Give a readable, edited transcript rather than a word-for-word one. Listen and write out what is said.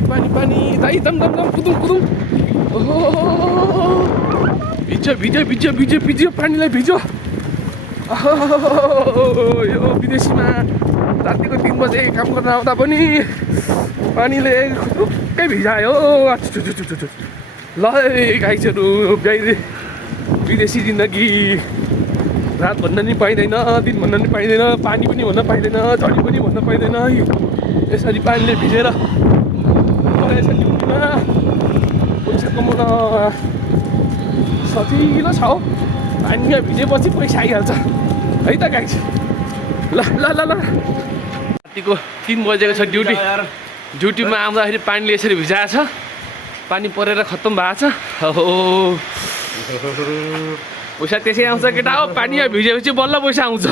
पानी दाइ दम कुदौँ ओहो भिज्यो पानीलाई भिज्यो यो विदेशीमा रातिको 3 बजे काम गर्न आउँदा पनि पानीले खुट्टुक्कै भिजायो ल गाइजहरू विदेशी जिन्दगी रात भन्न नि पाइँदैन दिन भन्न नि पाइँदैन पानी पनि भन्न पाइँदैन झरी पनि भन्न पाइँदैन यसरी पानीले भिजेर पैसा कमाउन सजिलो छ हौ पानीमा भिजेपछि पैसा आइहाल्छ है त गाइज ल रातिको 3 बजेको छ ड्युटीमा आउँदाखेरि पानीले यसरी भिजाएको छ पानी परेर खत्तम भएको छ हो पैसा त्यसै आउँछ केटा हो पानीमा भिजेपछि बल्ल पैसा आउँछ